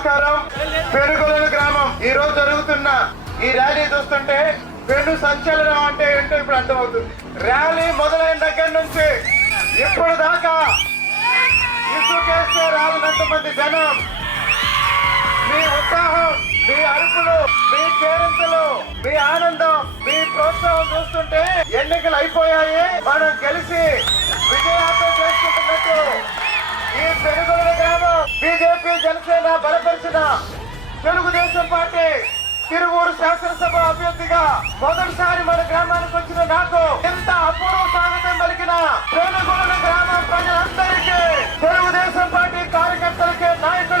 నమస్కారం. పెనుగొలను గ్రామం ఈ రోజు జరుగుతున్న ఈ ర్యాలీ చూస్తుంటే పెను సంచలనం అంటే ఏంటో ఇప్పుడు అర్థమవుతుంది. ర్యాలీ మొదలైన దగ్గర నుంచి ఇప్పుడు దాకా ఇసుకేస్తే రాలినంత మంది జనం, మీ ఉత్సాహం, మీ అరుపులు, మీ కేరింతలు, మీ ఆనందం, మీ ప్రోత్సాహం చూస్తుంటే ఎన్నికలు అయిపోయాయి, మనం గెలిచి విజయార్థం చేసుకుంటున్నట్టు ఈ పెనుగొలను గ్రామం బీజేపీ జనసేన బలపరిచిన తెలుగుదేశం పార్టీ తిరువూరు శాసనసభ అభ్యర్థిగా మొదటిసారి మన గ్రామానికి వచ్చిన నాకు ఎంత అపూర్వ స్వాగతం పలికిన పెనుగొలను గ్రామం ప్రజలందరికీ, తెలుగుదేశం పార్టీ కార్యకర్తలకి, నాయకులు